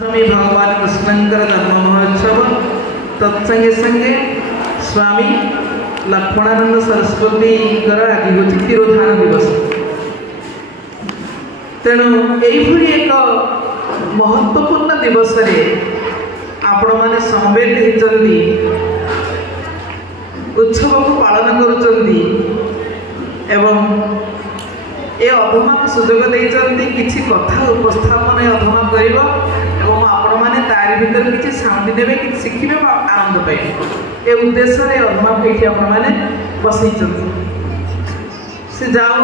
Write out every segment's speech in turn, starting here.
भगवान कृष्णंकर जन्म महोत्सव तत्संगे संगे स्वामी लक्ष्मणानंद सरस्वती आज हूँ तिरोधान दिवस। तेणु यही एक महत्वपूर्ण दिवस आपण मैंने समवेत होती उत्सव को पालन करुँच ए अधमा को सुजोग देते किसी कथा उपस्थापन अधमा कर आपण मैंने तारी भीतर किसी शांति देवे कि शिखे आनंद पाए ए उद्देश्य अधमा ये आपण मैंने बसई से जाओ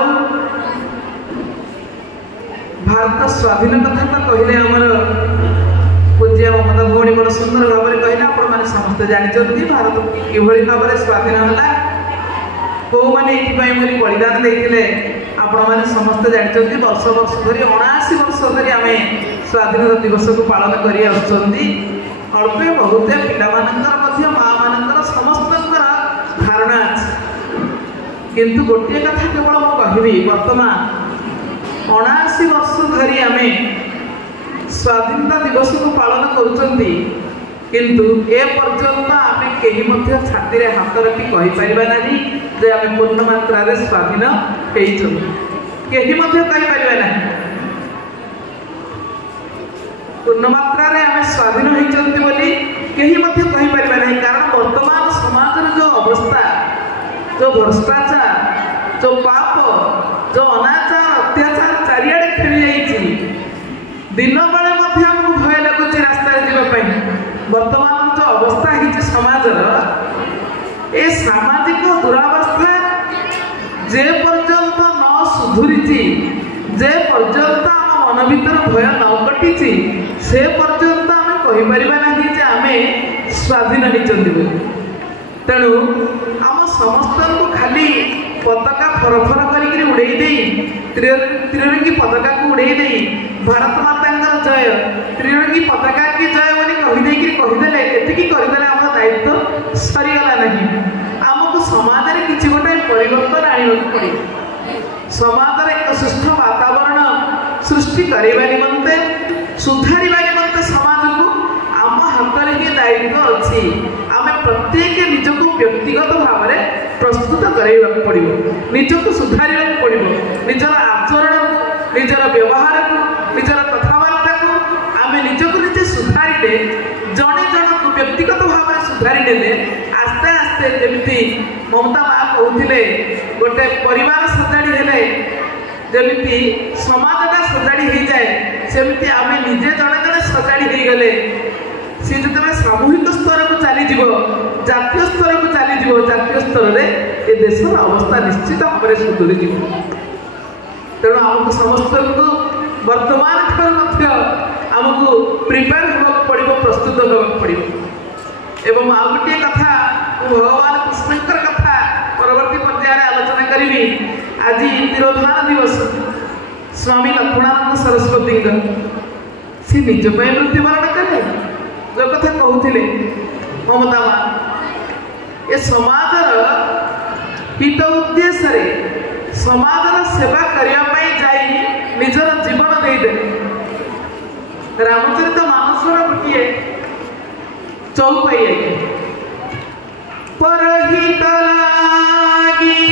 भारत स्वाधीन कथा तो कहले आमर पूज्य ममता भौणी बड़ सुंदर भाव में कहले आपण मैंने समस्ते जानते भारत किभली भाव में स्वाधीन है कौ मैंने ये बलिदान देते आपण मैंने समस्ते जानते वर्ष वर्ष धरी 79 वर्ष धरी आम स्वाधीनता दिवस को पालन कर अल्पे बहुते पिला माँ मान समस्त धारणा किंतु गोटे कथा केवल मुझे कहि वर्तमान 79 वर्ष धरी आम स्वाधीनता दिवस को पालन करुँच किंतु ए पर्यंत आम कहीं छाती में हाथ रखी कहीपर ना जे आम पूर्ण मात्रा स्वाधीन कहीं ना पूर्ण मात्रा आम स्वाधीन होती बोली कहीं कहीपर ना कारण वर्तमान समाज जो अवस्था जो भ्रष्टाचार जो पाप जो अनाचार अत्याचार चारिआडे खेली जाइए दिन बेले आमको भय लगुच रास्ता जावाई वर्तमान जो अवस्था है समाज ए सामाजिक दुरावस्था जे पर्यंत न सुधुरी जे पर्यंत आम मन भीतर भय न कटी से पर्यंत आम कहीपर ना आम स्वाधीन होती तेणु आम समस्त को खाली पताका फरफर कर उड़े त्रिरंगी पताका को उड़े भारत माता जय त्रिरंगी पताका की जय बोली कहीदे एति करदे आम दायित्व सरीगला नहीं आमको समाज में किसी गोटे परिवर्तन आने पड़े समाज एक सुस्थ वातावरण सृष्टि करने निमंते सुधार निमंते समाज को आम हाथ में ही दायित्व अच्छी आम प्रत्येक निजक व्यक्तिगत भाव में प्रस्तुत करवा पड़ो निजक सुधार पड़ो निजर आचरण को निजर व्यवहार को निजर कथबार्ता को आम निजक निजे सुधारे जड़े जन को व्यक्तिगत भाव में सुधारी ने आस्ते आस्ते जमी ममता माँ कहते गोटे परिवार सजाड़ी हेले जमी समाजटा सजाड़ी हो जाए सेमती आम निजे जड़े जड़े सजाड़ी हो गले सी जो सामूहिक स्तर को चलीज जातीय स्तर को चलीज जातीय स्तर में ये देशर अवस्था निश्चित भाव में सुधुरी तेणु आमको समस्त को वर्तमान ठार आमको प्रिपेयर होगा पड़ो प्रस्तुत होगा पड़ो एवं आ गोटे कथा भगवान कृष्णंकर कथा परवर्ती पर्यायर आलोचना करी आज तिरोधान दिवस स्वामी लक्ष्मणानंद सरस्वती सी निज मृत्युवरण कले जो कथा कहते ममता माँ ये समाजर हित उद्देश्य समाजर सेवा करने जाई निजर जीवन देदे रामचरित मानसर गोटे चौपाई परहित लागी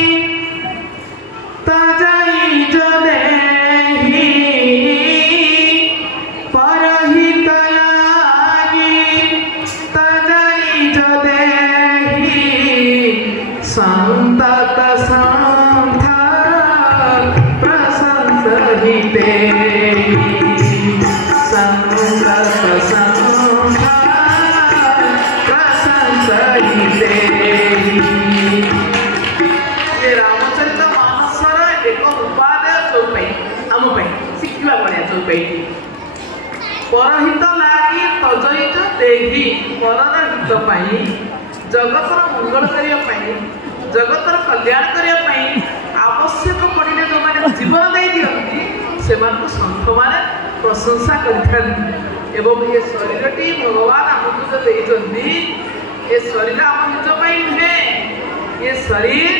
ताजाई जदेही परहित लागी ताजाई जदेही संतत संथा प्रशंसहिते रामचरित मानसर एक उपादेय चौपाई आम शिखा बढ़िया चौपाई परहित लागी तजईत देही परर हित जगतर मंगल करने जगतर कल्याण करने आवश्यक पड़े जो मैंने जीवन दे दिखती से सन्थ मैंने प्रशंसा कर ये शरीरटी भगवान आमको जो देते ये शरीर आम निज नुहे ये शरीर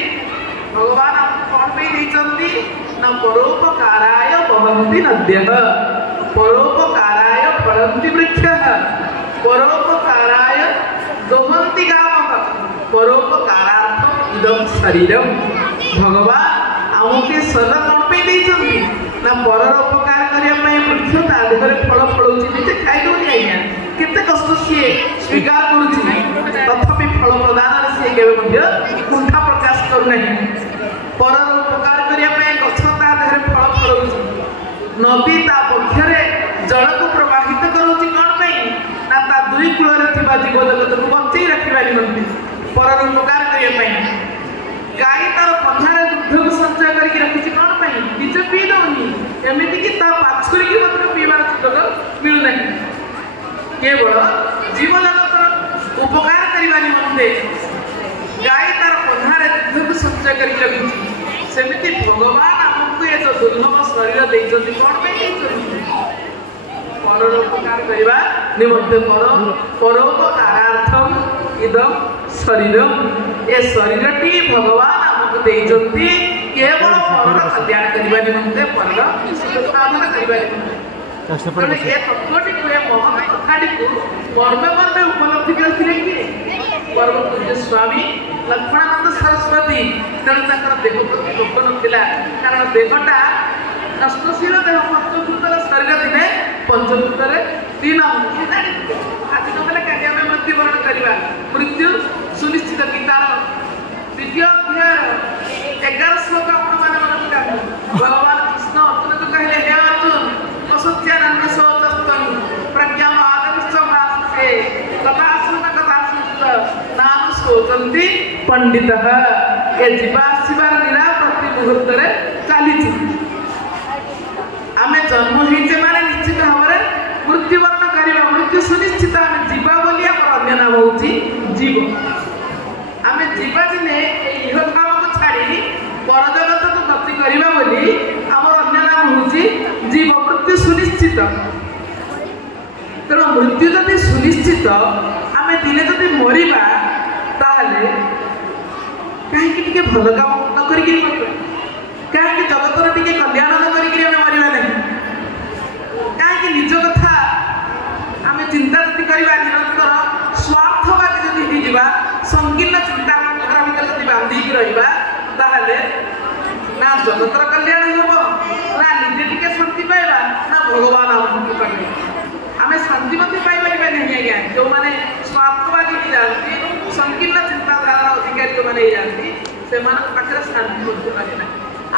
भगवान आमको कौन देते न परोपकाराय भवन्ति नद्यः परोपकाराय फलन्ति वृक्षः परोपकाराय दोहन्ति गावः परोपकारार्थम इदं शरीरम। भगवान आमके शरीर कौन पे देइछन्ति ना परर उपकार करिया पई वृक्ष ता देहरे फल फळौछि निजे खाइ दोनि आज्ञा केते कष्ट सिए स्वीकार करूछि तथापि फल प्रदान से केबे मध्य कुंठा प्रकाश करू नाही। परर उपकार करिया पई गछ ता देहरे फल फळौछि नदी ता पक्षरे जल को प्रवाहित करूछि कोन पई ना ता दुई कूଳରେ थिबा जीव जगत को बंचै रखिबा निमंते परर उपकार करिया पई। गाय तार पन्हारे दुग्ध को संचय करके रखी कौन पाई निज पी दौनी एमती कि ता पाछुरी की मात्र पीबार सुयोग मिलु नहीं। केवल जीव जगत उपकार करबा निमंते गाय तार पन्हारे दुग्ध को संचय करके रखी सेमिति भगवान हमको ये जो दुर्लभ शरीर देइछन्ति कौन पे देइछन्ति परर उपकार करबा निमंते परोपकारार्थम इदं शरीरम। ए शरीरटी भगवान हमको देइछन्ति केवल परर कल्याण करबा निमंते परर साधन करबा निमंते। ए तत्वटी को ए महान कथाटी को मर्मे उपलब्धि करथिले कि परम पूज्य स्वामी लक्ष्मणानंद सरस्वती तेणु ताकर देह प्रति लोभ नथिला कारण देहटा नष्टशील देह पंचभूतर शरीर दिने पंचभूतर तीन मुख्य जानी आज कहले काजे हम मृत्युवरण करबा मृत्यु सुनिश्चित गीतार द्वितीय अध्याय 11 श्लोक आपण माने भगवान कृष्ण अर्जुन को कहले हे अर्जुन असत्यानंद सोतस्तन प्रज्ञावादश्च भासते कथासुन कथासुत नाम सोचन्ति पंडितः। ए जीवासीबार लीला प्रति मुहूर्त रे चालीछि आमे जन्म होइचे माने निश्चित भाବରେ मृत्युवरण करबा मृत्यु सुनिश्चित आमे जीवा बोलिया पर अन्य नाम होउछि जीव। आमे जीवा दिने इह काम को छाड़ी परजगत को गति करबा बोली हमर अन्य नाम होउछि जीव। मृत्यु सुनिश्चित तेणु मृत्यु जदि सुनिश्चित आमे दिने जदि मरिबा ताहले कहीं भल काम न करी कहीं जगतर टी कल्याण न करी मरवा नहीं कहीं निज कथा आम चिंता जब करवा निरंतर स्वार्थवादी जब हो संकीर्ण चिंता भर बांधिक रहा ना जगतर कल्याण हम ना निजे टी शांति पाइबा ना भगवान आमको पाइबे आम शांतिमती पाइबार नहीं आज्ञा जो मैंने स्वार्थवादी हो जाती संकीर्ण चिंताधारा अधिकारी जो मैंने जाती से पाखे शांति रहे ना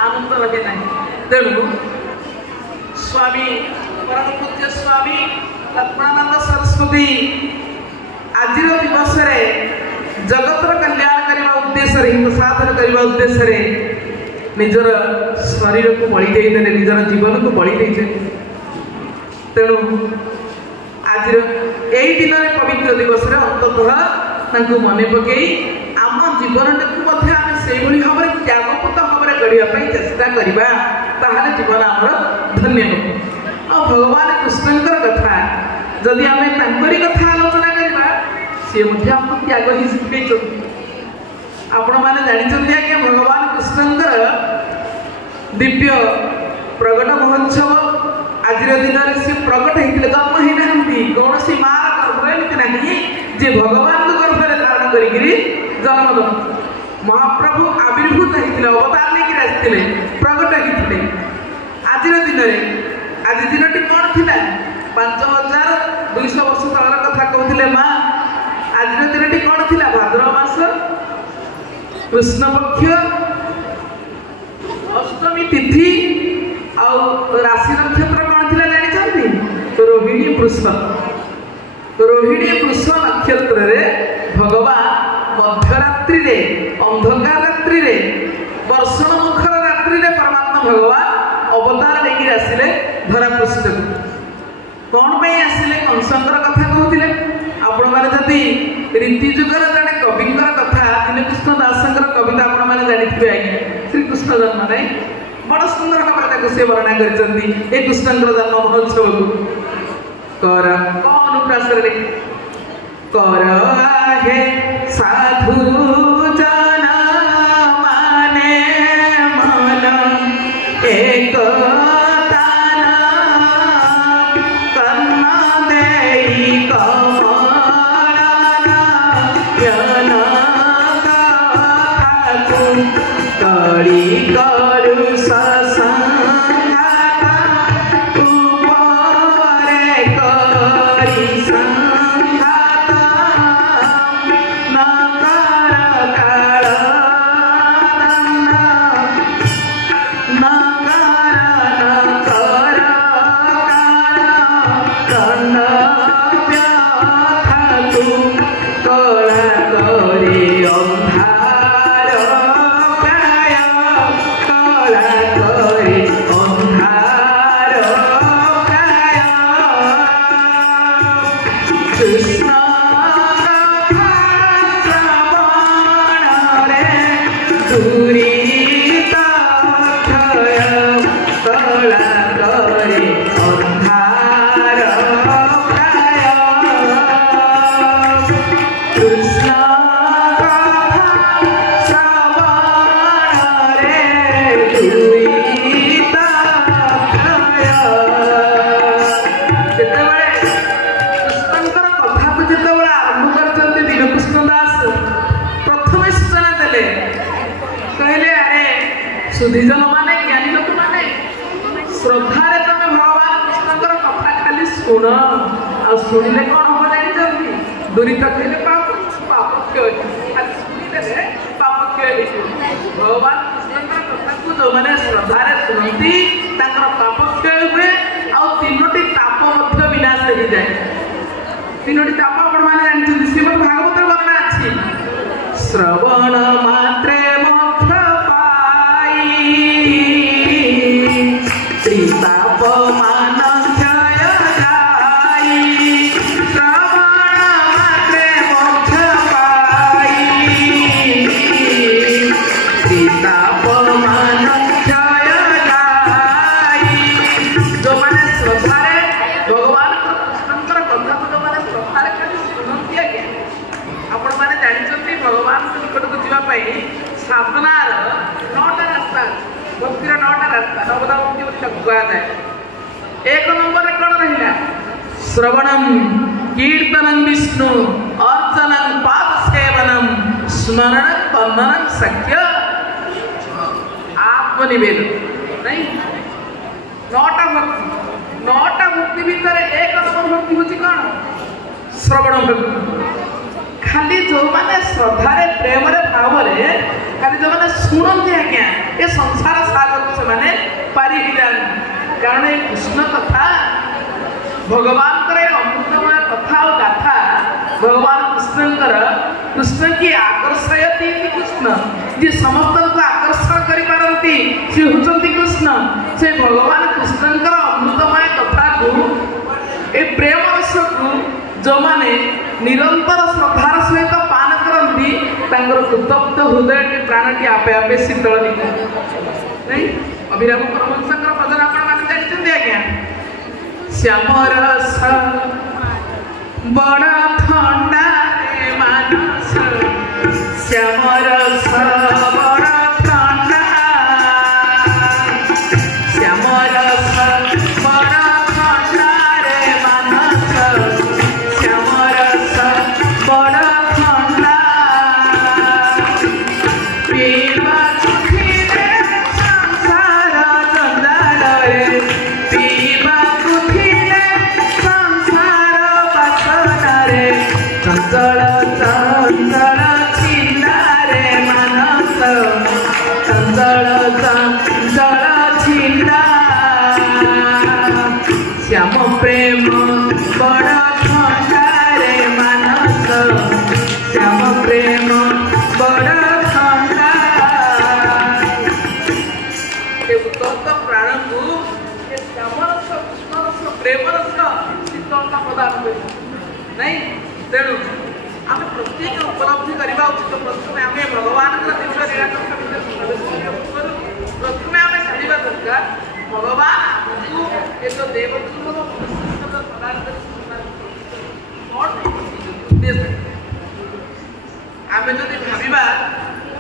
आनंद रहे ना। तेणु स्वामी परम पूज्य स्वामी लक्ष्मणानंद सरस्वती आज दिवस जगतर कल्याण करने उद्देश्य हित साधन करने उद्देश्य निजर शरीर को बलि देते निजर जीवन को बलि देते। तेणु आज यही दिन में पवित्र दिवस अंततः मन पकई आम जीवन को आम से भाव में त्यागपूत भाव में गढ़ाई चेष्टा करवा ताहले जीवन आमर धन्य हो। भगवान कृष्णकर कथा जदि आम तांकरी कथा आलोचना करवा सी आमको त्याग ही शिखे आपण मैंने जानते आज्ञा भगवान कृष्णकर दिव्य प्रगट महोत्सव आज दिन में सी प्रगट होते जन्म ही ना कौन सी माँ गर्भ एमती ना जे भगवान को गर्भ में धारण करी जन्म महाप्रभु आविर्भूत होते अवतार लेकिन आसते प्रगट होते आज दिन में आज दिन टी कौन थी 5200 वर्ष तलर कथा कहते माँ आज दिन टी कौन थी भाद्रव मास कृष्ण पक्ष अष्टमी तिथि आउ राशि नक्षत्र कौन थी जानते रोहिणी वृष नक्षत्र रे भगवान मध्यरात्रि रे अंधकार रात्रि रे वर्षण मुखर रात्रि रे परमात्मा भगवान अवतार लेकिन आसिले धरा पृष्ठ कौन पे आसिले कंसंकर कथा कहते आपण मैंने जदि रीति जुगर जड़े कविंकर कथा दीनकृष्ण दासंकर कविता आपण मैंने जानते आज्ञा श्रीकृष्ण जन्म नहीं बड़ सुंदर भाव में से वर्णना कर कृष्णकर जन्म महोत्सव को कर अनुप्रास कर आहे साधु जन माने मन एक कर्ण सुधीजन माने ज्ञानी लोक माने श्रद्धारे तमे भगवान कृष्णकर कथा खाली सुन आ सुनिले कोन हो जाई जल्दी दूरी तक ले पाप के खाली सुनी देले पाप के भगवान कृष्णकर कथा को जो माने श्रद्धारे सुनती ताकर पाप के हुए आ तीनोटी ताप मध्य विनाश हो जाए तीनोटी ताप आपण माने जानि श्रीमद् भागवत वर्णना अछि श्रवण मात्रे ताप मान क्षय जाई श्रवण मात्रे मोक्ष पाई ताप मान क्षय जाई जो माने श्रद्धारे भगवान कृष्णकर कथा को जो माने श्रद्धारे खाली सुनती आज्ञा आपण माने जानिछंती भगवान निकट को जीवा पई साधनार 9टा रास्ता भक्तिर 9टा रास्ता नवदा मुक्ति बोली कुआ जाए एक नंबर कौन रहिला श्रवणम कीर्तनम विष्णु अर्चनम पाद सेवनम स्मरणम वंदनम सख्य आत्मनिवेदन नहीं 9टा भक्ति भीतर एक नंबर भक्ति होची कौन श्रवण भक्ति खाली जो माने श्रद्धारे प्रेम रे भाव रे खाली जो माने सुनंती आज्ञा ए संसार सागर को से माने पारी ही जान कारण ये कृष्ण कथा भगवान करे अमृतमय कथा और गाथा भगवान कृष्ण की आकर्षयती कृष्ण जी समस्त को आकर्षण करि पारंती से होचंती कृष्ण से भगवान कृष्णकर अमृतमय कथा को ए प्रेम रस को जो माने निरंतर श्रद्धार सहित पान करती उत्तप्त हृदय प्राण की आपे आपे शीतल दिखे नहीं अभिराम परमहंसकर भजन आपण माने जानते आज्ञा श्याम रस बड़ा ठंडा रे मानस श्याम रस बड़ा ठंडा श्याम रस बड़ा ठंडा रे मानस श्याम रस बड़ा ठंडा पीवा कुठिले संसार चंदार रे पीवा कुठिले संसार बासना रे चंचल चंचल छिंदा रे मानस चंचल चंचल छिंदा श्याम प्रेम बड़ा ठंडा रे मानस श्याम प्रेम बड़ा ठंडा उत्तप्त प्राण को श्याम रस कृष्ण रस प्रेम रस शीतलता प्रदान कर नहीं तेणु आम प्रत्येक उपलब्धि करवा उचित प्रथम आम भगवान दिव्य लीलाकथा प्रथम आम जाना दरकार भगवान आमको एक देवत्व प्रदान आम जदि भाविबा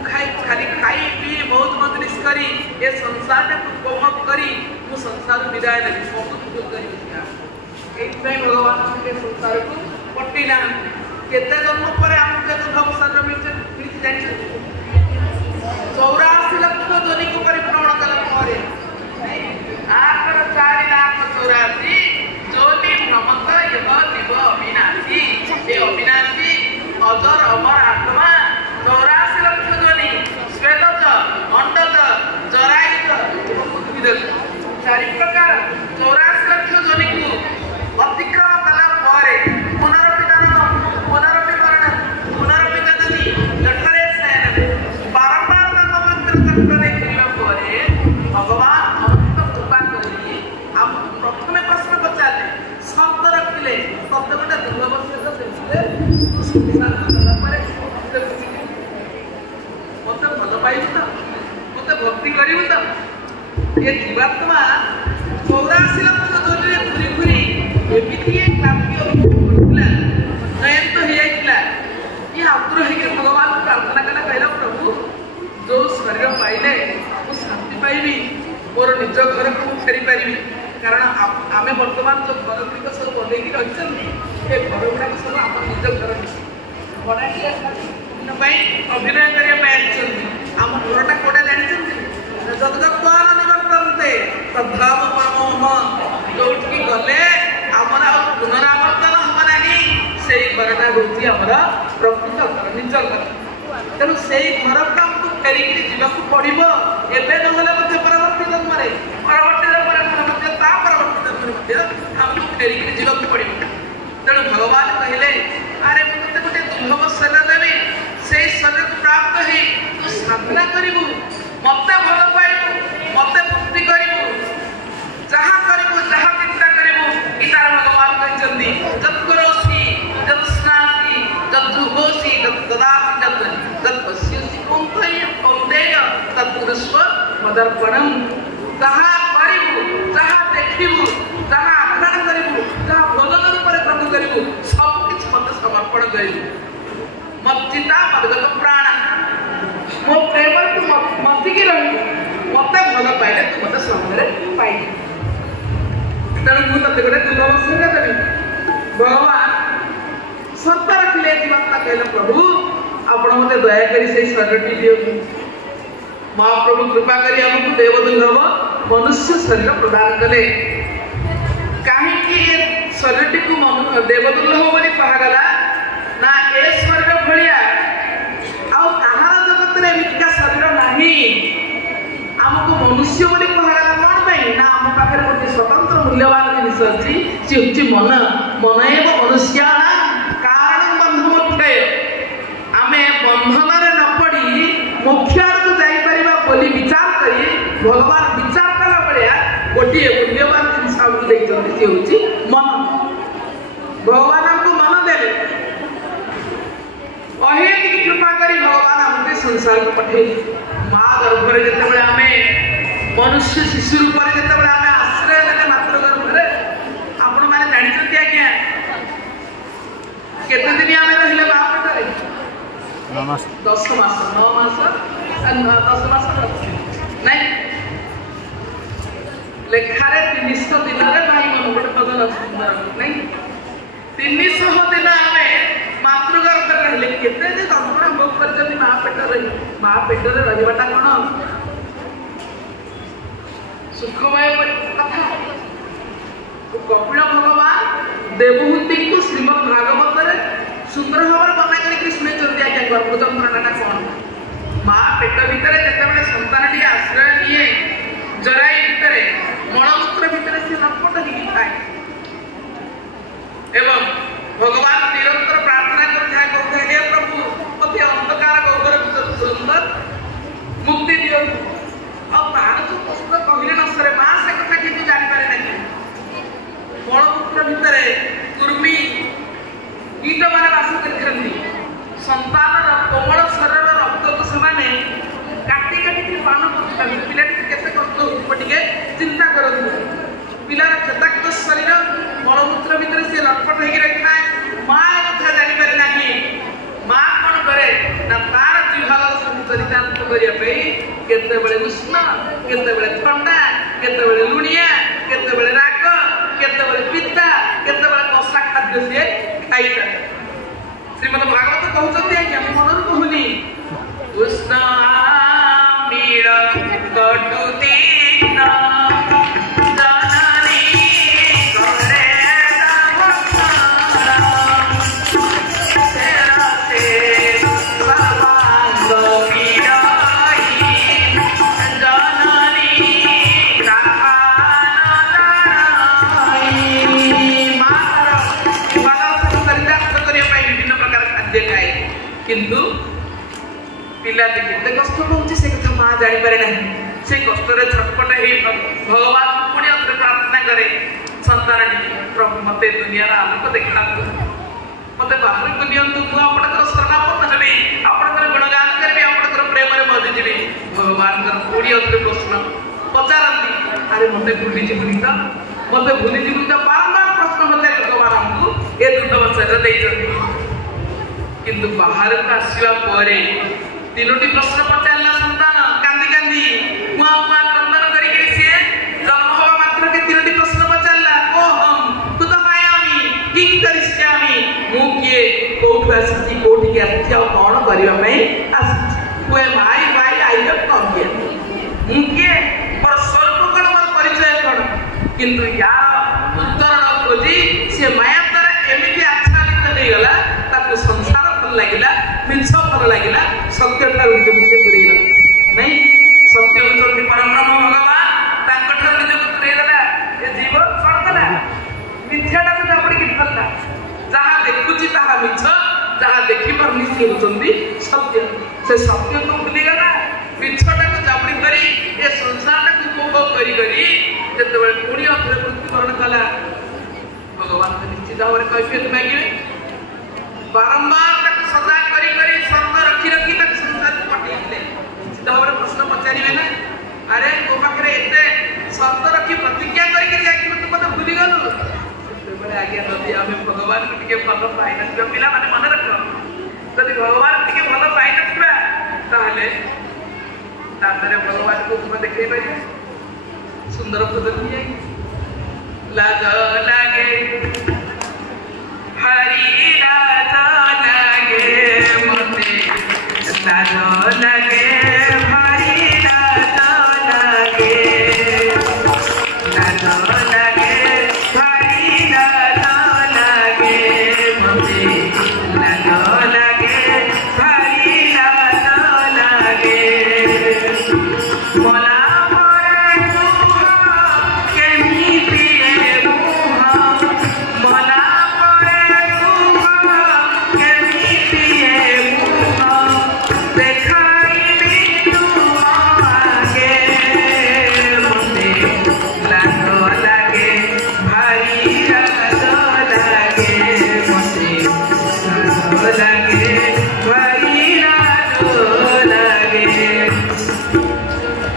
खाली खाई पी मौज मजलिस करी ए संसार को उपभोग करी मु संसार विदाय नहीं बहुत दुख करी भगवान के संसार को पट्टी ना केते जन्म पर आम दुख संसार मिलते 84 लाख ଲକ୍ଷ ଧ୍ୱନିକୁ ପରିଭ୍ରମଣ କଲା ପରେ 8,4,84,000 ଜ୍ୱନି ଭ୍ରମତ ଇହ ଜୀବ ଅବିନାଶୀ। ଏ ଅବିନାଶୀ ଅଜର ଅମର ଆତ୍ମା 84 ଲକ୍ଷ ଧ୍ୱନି ଶ୍ଵେତଜ ଅଣ୍ଡଜ ଜରାୟୁଜ ଏବଂ ଉଦ୍ଭିଦଜ 4 ପ୍ରକାର 84 ଲକ୍ଷ ଧ୍ୱନିକୁ ଅତିକ୍ରମ କଲା ପରେ ପୁନରପିଜନନୀ ଜଠରେ ଶୟନ ବାରମ୍ବାର ତାଙ୍କ ଭିତରେ ଚକ୍ରରେ ଘୂରିବା ପରେ ଭଗବାନ ଅନନ୍ତ କୃପା କରି ଆମକୁ ପ୍ରଥମେ ପ୍ରଶ୍ନ ପଚାରିଲେ, ଶବ୍ଦ ରଖିଲେ, ଶବ୍ଦ ଗୋଟେ ଦୁର୍ଲଭ ଶବ୍ଦ ଦେଖିଲେ କଲା ପରେ ମତେ ଭଲ ପାଇବୁ ତ, ମତେ ଭକ୍ତି କରିବୁ ତ। ଏ ଜୀବାତ୍ମା 84 ଲକ୍ଷ ଧ୍ୱନିରେ ଘୁରି ଘୁରି ଏମିତି କ୍ଲାନ୍ତି କରୁଥିଲା, ଜୟନ୍ତ ହେଇଯାଇଥିଲା। ଇଏ ଆତୁର ହେଇକି ଭଗବାନଙ୍କୁ ପ୍ରାର୍ଥନା କଲା, କହିଲା ପ୍ରଭୁ ଯୋଉ ଶରୀର ପାଇଲେ ମୁଁ ଶାନ୍ତି ପାଇବି, ମୋର ନିଜ ଘରକୁ ମୁଁ ଫେରି ପାରିବି। କାରଣ ଆମେ ବର୍ତ୍ତମାନ ଯୋଉ ଘର ଗୁଡ଼ିକ ସବୁ ବନେଇକି ରହିଛନ୍ତି ଏ ଘର ଗୁଡ଼ାକ ସବୁ ଆମ ନିଜ ଘର ଭଡ଼ାଟିଆ ପାଇଁ ଅଭିନୟ କରିବା ପାଇଁ ଆସିଛନ୍ତି। ଆମ ଘରଟା କୋଉଟା ଜାଣିଛନ୍ତି? ଯଦ୍ଗତ୍ୱାନ ନିବର୍ତ୍ତନ୍ତେ ତଦ୍ଧାମ ପରମୋହ। ଯୋଉଠିକି ଗଲେ ଆମର ଆଉ ପୁନରାବର୍ତ୍ତନ ହବ ନାହିଁ, ସେଇ ଘରଟା ହଉଛି ଆମର ପ୍ରକୃତ ଘର, ନିଜ ଘର। ତେଣୁ ସେଇ ଘରକୁ ଆମକୁ ଫେରିକିରି ଯିବାକୁ ପଡ଼ିବ। ଏବେ ନହେଲେ ମଧ୍ୟ ପରବର୍ତ୍ତୀ ଜନ୍ମରେ ତା ପରବର୍ତ୍ତୀ ଜନ୍ମରେ ମଧ୍ୟ ଆମକୁ ଫେରିକିରି ଯିବାକୁ ପଡ଼ିବ। ତେଣୁ ଭଗବାନ କହିଲେ, ଆରେ ମୁଁ ତତେ ଗୋଟେ ଦୁର୍ଲଭ ଶରୀର ଦେବି, ସେଇ ଶରୀରକୁ ପ୍ରାପ୍ତ ହେଇ ତୁ ସାଧନା କରିବୁ, ମତେ ଭଲ ପାଇବୁ, ମତେ ଭକ୍ତି କରିବୁ, ଯାହା କରିବୁ, ଯାହା ଚିନ୍ତା କରିବୁ। ଗୀତାର ଭଗବାନ କହିଛନ୍ତି, ଯତ୍ କରୋଷି ଯତ୍ ସ୍ନାସି ଯତ୍ ଧୃବୋଷି ଯତ୍ ଦଦାସି ଯତ୍ ପଶ୍ୟସି କୌନ୍ତେୟ ତତ୍ କୁରୁଷ୍ବ ମଦର୍ପଣମ୍। ଯାହା କରିବୁ, ଯାହା ଦେଖିବୁ, ଯାହା ଆରାଧନା କରିବୁ, ଯାହା ଭୋଜନ ରୂପରେ ଗ୍ରହଣ କରିବୁ, ସବୁ କିଛି ମତେ ସମର୍ପଣ କରିବୁ। ମଜ୍ଜିତା ମଦ୍ଗତ ପ୍ରାଣ, ମୋ ପ୍ରେମରେ ତୁ ମତିକି ରହିବୁ, ମତେ ଭଲ ପାଇଲେ ତୁ ମତେ ସ୍ୱର୍ଗରେ ପାଇବୁ। ତେଣୁ ମୁଁ ତତେ ଗୋଟେ ଦୁର୍ଲଭ ଶରୀର ଦେବି। ଭଗବାନ ସର୍ତ୍ତ ରଖିଲେ, ଜୀବାତ୍ମା କହିଲେ, ପ୍ରଭୁ ଆପଣ ମତେ ଦୟାକରି ସେଇ ଶରୀରଟି ଦିଅନ୍ତୁ। ମହାପ୍ରଭୁ କୃପା କରି ଆମକୁ ଦେବଦୁର୍ଲଭ ମନୁଷ୍ୟ ଶରୀର ପ୍ରଦାନ କଲେ। କାହିଁକି ଏ ଶରୀରଟିକୁ ଦେବଦୁର୍ଲଭ ବୋଲି କୁହାଗଲା? ନା ଏ ଶରୀର ଭଳିଆ ଆଉ କାହାର ଜଗତରେ ଏମିତିକା ଶରୀର ନାହିଁ। ଆମକୁ ମନୁଷ୍ୟ ବୋଲି କୁହାଗଲା କଣ ପାଇଁ? ନା ଆମ ପାଖରେ ଗୋଟେ ସ୍ୱତନ୍ତ୍ର ମୂଲ୍ୟବାନ ଜିନିଷ ଅଛି, ସେ ହେଉଛି ମନ। ମନ ଏବ ମନୁଷ୍ୟାଣ କାରଣ ବନ୍ଧ ମୋକ୍ଷୟ। ଆମେ ବନ୍ଧନରେ ନ ପଡ଼ି ମୋକ୍ଷ ଆଡ଼କୁ ଯାଇପାରିବା ବୋଲି ବିଚାର କରି ଭଗବାନ ବିଚାର କଲା ଭଳିଆ ଗୋଟିଏ ମୂଲ୍ୟବାନ ଜିନିଷ ଆମକୁ ଦେଇଛନ୍ତି, ସେ ହେଉଛି ମନ। ଭଗବାନ ଆମକୁ ମନ ଦେଲେ, ଅହେତୁକ କୃପା କରି ଭଗବାନ ଆମକୁ ସଂସାରକୁ ପଠେଇଲେ। ମା ଗର୍ଭରେ ଯେତେବେଳେ ଆମେ ମନୁଷ୍ୟ ଶିଶୁ ରୂପରେ ଯେତେବେଳେ ଆମେ ଆଶ୍ରୟ ନେଲେ ମାତୃ ଗର୍ଭରେ, ଆପଣମାନେ ଜାଣିଛନ୍ତି ଆଜ୍ଞା କେତେ ଦିନ ଆମେ ରହିଲେ ମା ପେଟରେ? 10 ମାସ 10 ମାସ ନାଇଁ, ଲେଖାରେ 300 ଦିନରେ ଭାଇ ମନ ଗୋଟେ ବଦଳ ନାଇଁ, 300 ଦିନ ଆମେ ମାତୃଗର୍ଭରେ ରହିଲେ। କେତେ ଯେ ଯନ୍ତ୍ରଣା ଭୋଗ କରିଛନ୍ତି ମା ପେଟରେ। ମା ପେଟରେ ରହିବାଟା କଣ ସୁଖମୟ କଥା? କପିଳ ଭଗବାନ ଦେବହୂତିଙ୍କୁ ଶ୍ରୀମଦ୍ ଭାଗବତରେ ସୁନ୍ଦର ଭାବରେ ବର୍ଣ୍ଣନା କରିକି ଶୁଣେଇଛନ୍ତି ଆଜ୍ଞା ଗର୍ଭ ଯନ୍ତ୍ରଣାଟା କଣ। ମା ପେଟ ଭିତରେ ଯେତେବେଳେ ସନ୍ତାନଟିଏ ଆଶ୍ରୟ ନିଏ, ଜରାୟୁ ଭିତରେ, ମଳମୂତ୍ର ଭିତରେ ସେ ନଟପଟ ହେଇକି ଥାଏ ଏବଂ ଭଗବାନ ନିରନ୍ତର ପ୍ରାର୍ଥନା କରୁଥାଏ, ହେ ପ୍ରଭୁ ମତେ ଅନ୍ଧକାର ଗର୍ଭର ଭିତରୁ ସୁନ୍ଦର ମୁକ୍ତି ଦିଅନ୍ତୁ। ଆଉ ତାର ଯୋଉ କଷ୍ଟ କହିଲେ ନ ସରେ, ମା ସେ କଥା କିନ୍ତୁ ଜାଣିପାରେ ନାହିଁ। ମଳମୂତ୍ର ଭିତରେ କୁର୍ମୀ କୀଟମାନେ ବାସ କରିଥାନ୍ତି। ସନ୍ତାନର କୋମଳ ଶରୀରର ରକ୍ତକୁ ସେମାନେ କାଟି କାଟିକି ପାନ କରୁଥାନ୍ତି। ପିଲାଟି କେତେ କଷ୍ଟ ହଉଥିବ ଟିକେ ଚିନ୍ତା କରନ୍ତୁ। ପିଲାର କ୍ଷତାକ୍ତ ଶରୀର ମଳମୂତ୍ର ଭିତରେ ସେ ଲଟପଟ ହେଇକି ରହିଥାଏ। ମା ଏ କଥା ଜାଣିପାରେ ନାହିଁ। ମା କଣ କରେ ନା ତାର ଜିହ୍ବାର ଚରିତାର୍ଥ କରିବା ପାଇଁ କେତେବେଳେ ଉଷ୍ଣ, କେତେବେଳେ ଥଣ୍ଡା, କେତେବେଳେ ଲୁଣିଆ, କେତେବେଳେ ରାଗ, କେତେବେଳେ ପିତା, କେତେବେଳେ କଷା ଖାଦ୍ୟ ସିଏ ଖାଇଥାଏ। ଶ୍ରୀମଦ୍ ଭାଗବତ କହୁଛନ୍ତି, ଆଜ୍ଞା ମୁଁ ମନରୁ କହୁନି, ଉଷ୍ଣ किंतु पिला देखते कष्ट होची से कथा मां जानि पारे नहीं से कष्ट रे छटपट हे भगवान पुण्य प्रार्थना करे संतान प्रभु मते दुनिया रा आलोक देखा मते बाहर को दियंतु मु आपनकर शरणापन्न हेबे आपनकर गुणगान करबे आपनकर प्रेम रे मजे जिबे भगवान कर पुण्य प्रश्न पचारंती अरे मते भूली जिबुनी त मते भूली जिबुनी त बारंबार प्रश्न मते भगवान हमकु ए दुर्दशा रे देइछथि किंतु बाहर को आसवा परे तीनोटी प्रश्न पचारला संतान कांदी कांदी मुआ मुआ क्रंदन करिके से जन्म होवा मात्र के तीनोटी प्रश्न पचारला को हम तू तो हायामी किंग करिष्यामी मु किए कोठ आसी कोठी के आसी आ कोन करिवा पई आसी कोए भाई भाई आइयो कम के मु किए पर स्वरूप कोन मोर परिचय कोन किंतु या उत्तर न खोजी से माया द्वारा एमिति आच्छादित नहीं गला ताको संसार लगिला मिछ फल लगिला सत्य ठार निज से दूरेला नहीं सत्य होचंती परब्रह्म भगवान तांको ठार निज दूरेला ए जीव छडला मिथ्याटा को जाबडी कि फलला जहा देखुची ताहा मिछ जहा देखि पर निश्चय होचंती सत्य से सत्य को भूली गला मिछटा को जाबडी करी ए संसार को उपभोग करी करी जते बेले पुणी अधरे मृत्युवरण कला भगवान को निश्चित भाव कैफियत मांगिबे बारंबार तक सदा करी करी शब्द रखी रखी तक संसार पटेले सिद्धावर प्रश्न पचारिबे ना अरे तो पाखरे एते शब्द रखी प्रतिज्ञा करी के जाई तू मते भूली गलु बड़े आगे नदी हमें भगवान को टिके भलो पाइना जो पिला माने मन रखो यदि भगवान टिके भलो पाइना छुआ ताहले तातरे भगवान को तुम देखै पाइबे सुंदर प्रदर्शन जाई लाज लागे हरी लाज लागे मते लाज लागे हरी लाज लागे लाज लागे हरी लाज लागे मते लाज लागे हरी लाज लागे मोला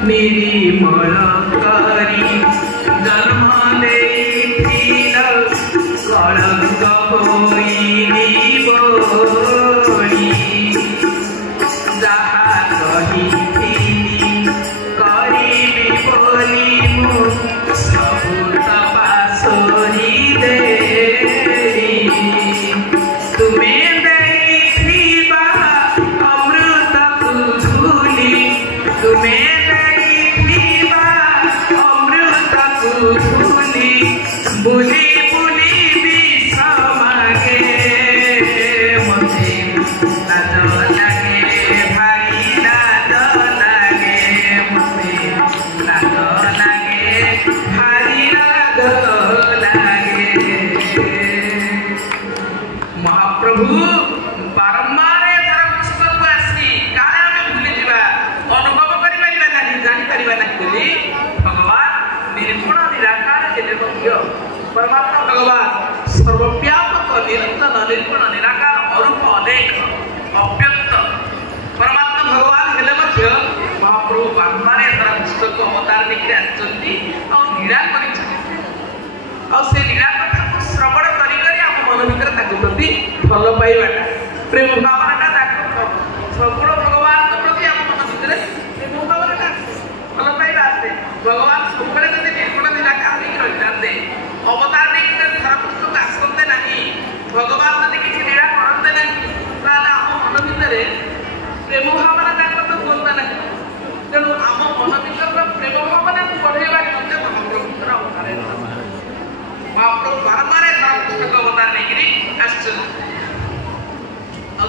मेरी मलकारी जन्म देथिल कलंक होई बोली जहा कहिथिली करिबी बोली मु सब तपासोरी देरी तुमे देखिबा अमृत कुधुली तुमे बुली बुली विश्रमागे मते लाज लागे भारी लाज लागे मते लाज लागे भारी लाज लागे महाप्रभु बारंबार धर्म आसी काहे हमें भूली जीवा अनुभव करि परिबा नाही जानि परिबा नाही बोली भगवान निर्गुण निराकार जिले परमात्मा भगवान सर्वव्यापक निरंतर निर्गुण निराकार अरूप अनेक अव्यक्त परमात्मा भगवान हेले मध्य महाप्रभु बारंबार एथरा पुस्तक अवतार निकले आछंती और लीला करिछंती और से लीला कथा को श्रवण करी करी हम मन भीतर ताकु प्रति भलो पाइबाटा प्रेम भावनाटा ताकु सगुण भगवान के प्रति हम मन भीतर प्रेम भावनाटा भलो पाइबा आसे भगवान सबले जदि निर्गुण निराकार होई रहते अवतार नहीं धर्म पुस्तक आसते नहीं भगवान यदि किसी लीला करते नहीं ताला आम मन भितर प्रेम भावना तो बोलता नहीं तेणु आम मन भर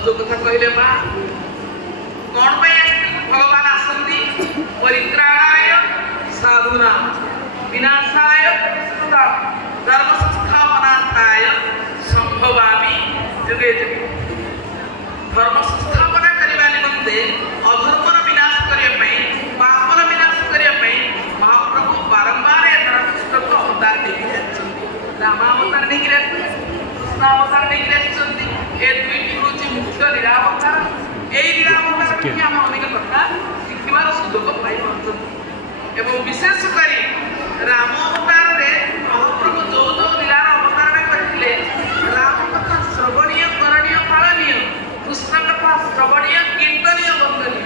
जो कथा कहले माँ कौन पे भगवान आसंती परित्राणाय साधूनां विनाशाय धर्म संस्थापनार्थाय संभवामि जुगे जुगे धर्म संस्थापना करने निमंते अधर्मर विनाश करने पापर विनाश करने महाप्रभु बारंबार धर्मपुस्तक अवतार नहीं रामावतार नहीं कृष्णावतार नहीं ए दुईटी हूँ मुख्य लीलावतार यही लीलावतार आम अनेक कथा शिखार सुजोग पाई एवं विशेषकर राम अवतार महाप्रभु जो जो लीलार अवतारण करते राम कथा श्रवणीय करणीय पालनीय कृष्ण कथा श्रवणीय कीर्तनीय वंदनीय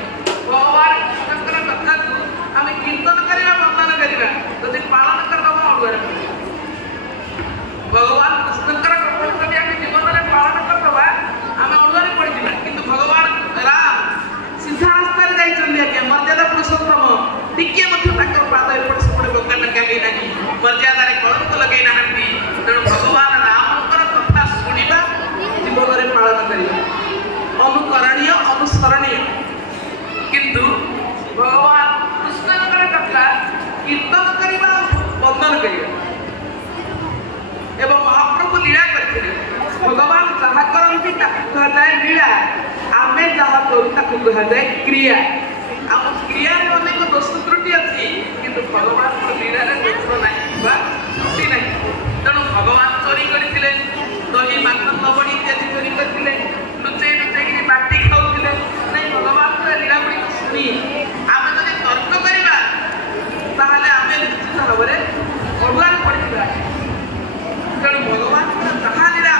भगवान कृष्ण कथा को आम कीर्तन करवा वंदन करवा जदि पालन करवा अड़ुआ भगवान कृष्ण कथा आम जीवन में पालन करवा आम अड़ुआ पड़जा कि भगवान राम सीधा रास्तार जाइए मर्यादा पुरुषोत्तम टिके पाद एपट सेपटे बंगा लगे ना मर्यादा कलंक लगे ना तेणु भगवान रामकर कथा शुणा जीवन में पालन करवा अनुकरणीय अनुसरणीय किंतु भगवान कृष्ण कथा कीर्तन करवा वंदन करवा एवं महाप्रभु लीला करते भगवान जहाँ करती कहुए लीला आम जहाँ करूँ कहुए क्रिया आम क्रिया अनेक दोष त्रुटि अच्छी किंतु भगवान लीला दोष ना त्रुटि ना तेणु भगवान चोरी करते दही माखन लवणी इत्यादि चोरी करते लुचे लुचेक बाटी खाऊले नहीं भगवान लीला गुड़ी शुणी आम जब तर्क करवा आम निश्चित भाव में भगवान पड़ता तेणु भगवान जहाँ लीला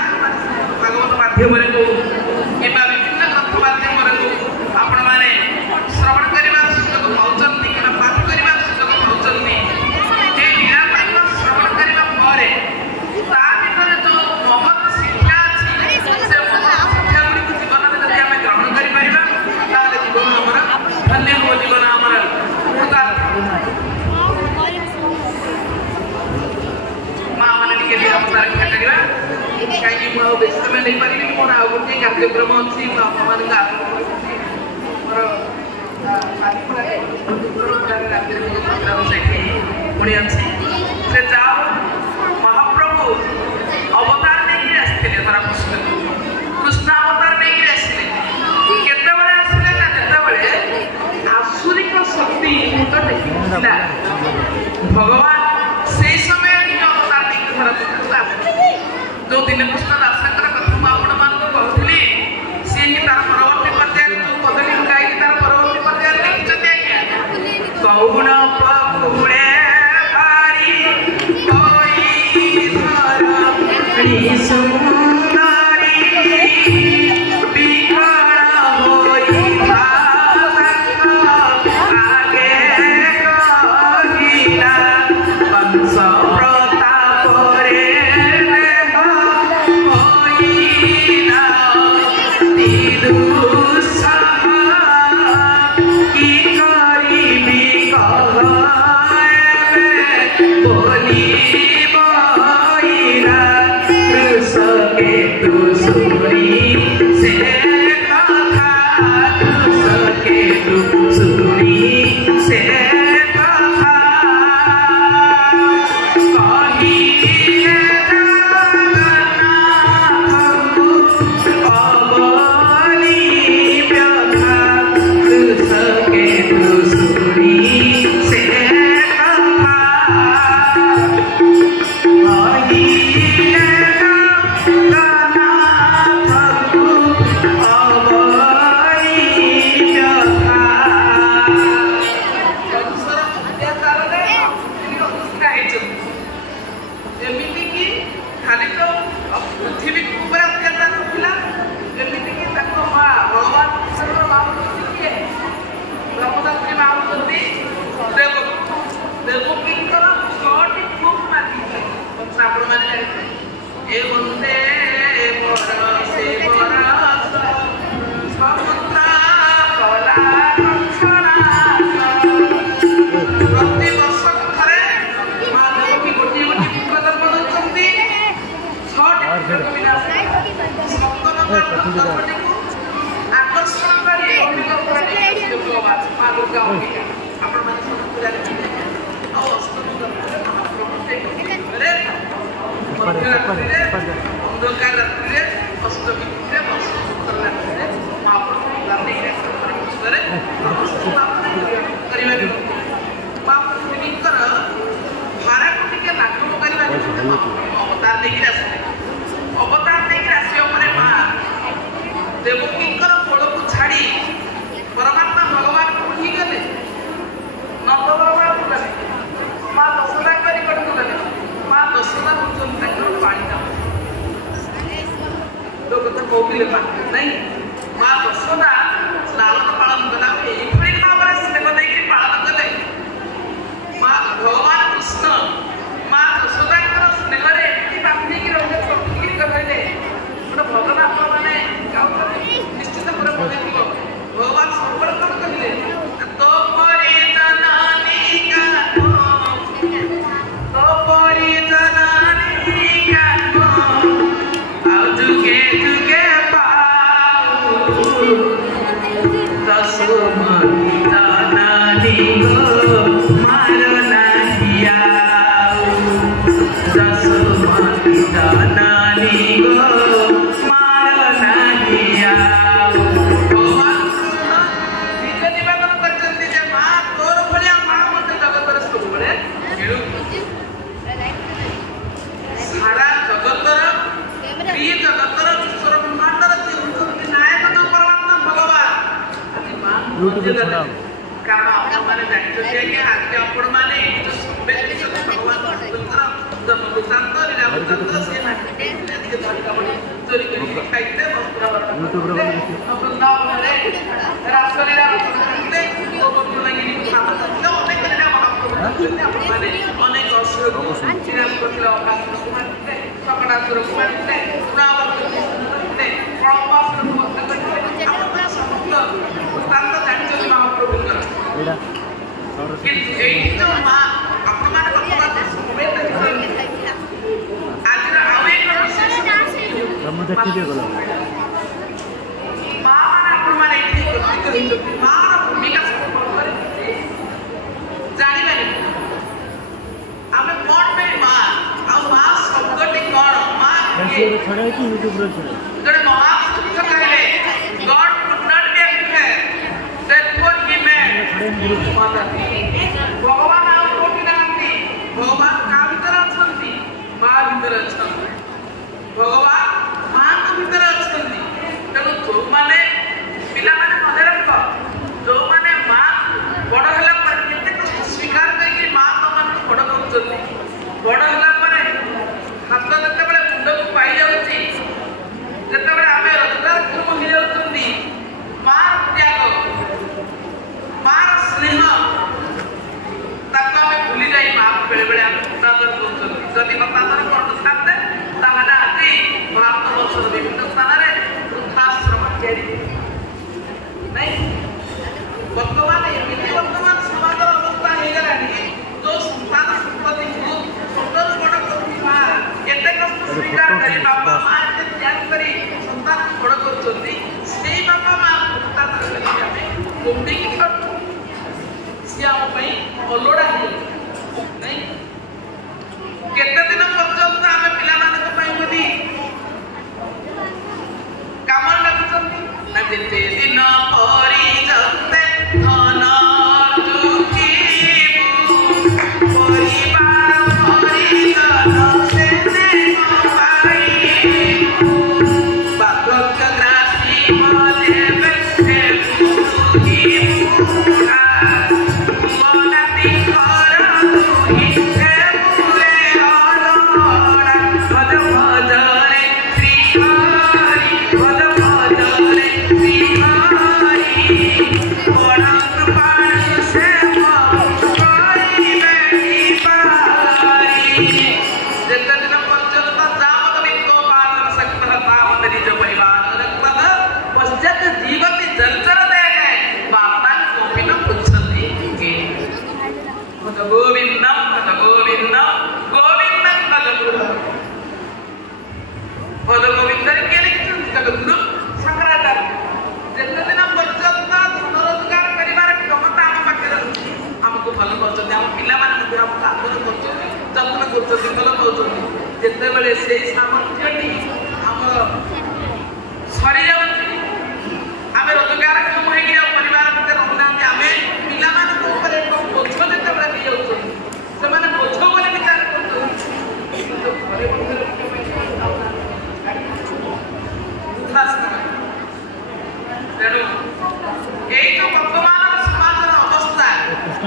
भागवत माध्यम कहूँ कि विभिन्न ग्रंथ माध्यम कहूँ आपण मैंने श्रवण करने सुजोग पाँच कि पाठ करने सुजोग पाँच लीला श्रवण करने पर जो महत शिक्षा अच्छी से महत शिक्षा गुड़ी जीवन में जब आम ग्रहण कर जीवन आमर धन्य हो जीवन आमर माँ मैंने लीला रक्षा करवा कहीं मुझे बेस समय नहीं पारि मोर आउ गोटे कार्यक्रम अच्छी मोर पुणी अच्छी से जाओ महाप्रभु अवतार नहीं आसते धरा कृष्ण अवतार नहीं आसते केतबे आसले ना जेतबे आसुरिक शक्ति मुंड देखिला भगवान से समय अवतार नहीं धरा जो दिन कृष्ण दासकर कथा आपण मान कहली सी ही तार परवर्ती पर्याय जो पदवी गाई तार परवर्ती पर्याय लिखिछते आज्ञा कौन पकुड़े भारी कोई धरणी सुंदरी बिखर होई आगे कहिला वंश प्रताप रे भगवान माँ दुर्गा अंबिका आपण माने सब पूजा करते और अष्टमी करते महाप्रभु से करे अंधकार रात्रि अष्टमी से बसंतर रात्रि महाप्रभु गाने करे करबा महाप्रभु निकर भारा को टिके लाघव करबा अवतार लेके आसे अवतार लेके आसियो परे मां देवकींकर फल को छाड़ी परमात्मा भगवान कोठी गले नंद बाबा गले मां दशरथा करी कटु गले मां दशरथा को तंकर पानी दा तो कथा कोकिले पा नहीं मां दशरथा लालन पालन कला एई परि भाବରେ स्नेह देकी पालन कले मां भगवान कृष्ण मां दशरथा स्नेह रे की बांधी की रहे छोटी कहले भगवान माने निश्चित पूरा बोलिथिबो भगवान संपर्क कहिले तो परि जनानी का तो परि जनानी का आ जुगे जुगे पाऊ दसमती जनानी गो मारो नाहिया दसमती जनानी गो कारण आपण जाणते की आज आपण माने जो सभ्यते जो भगवान कृष्णकर जन्मवृत्तांत लीलावृत्तांत से माहिती अधिक धरिकापणी चोरी करी खाइते वृंदावन रे रासलीला करते तो बंधुलागिरी सामंत अनेक लीला महाप्रभु आपण माने अनेक असुर चिराग करले अकासुर कुमारते सकटासुर कुमारते पुरावर्त करते कळंबासुर कुमारते आपण समस्त वृत्तांत जाणते महाप्रभुकर जो मां आपण माने भगवान समेत आज आवे विशेष ब्रह्मदत्त के गला मां आपण माने मां भूमिका करे जानिबानी आमे कोन पे मां आ मां शब्दटी कोन मां के छडा की यूट्यूब रे जड़े महापुरुष कहले God could not be accepted therefore he made भगवान आ कोठी नांती भगवान का भीतर अछंती मां भीतर अछंती भगवान मां को भीतर अछंती तेनु जो माने पिला माने मने रखो जो माने मां बड़ हला पर केते कष्ट स्वीकार करके मां तो माने बड़ करछंती बड़ हला पर हाथ जते बेले मुंड को पाई जाउची जते बेले आमे रोजगार कुर्म हो जाउछंती मां त्याग मां स्नेह ताका में भूली जाई मां बेले बेले हम उतादर करछंती जदि उतादर करत थाते ताहले आदि भारत वर्षर विभिन्न स्थान रे वृद्धाश्रम तयारी नहीं वर्तमान एमिति वर्तमान समाज अवस्था हे गलानी जो संतान संपत्ति को सुंदर बड़ करथिबा एते कष्ट स्वीकार करी बाबा मां एते त्याग करी संतान बड़ करछंती सेही बाबा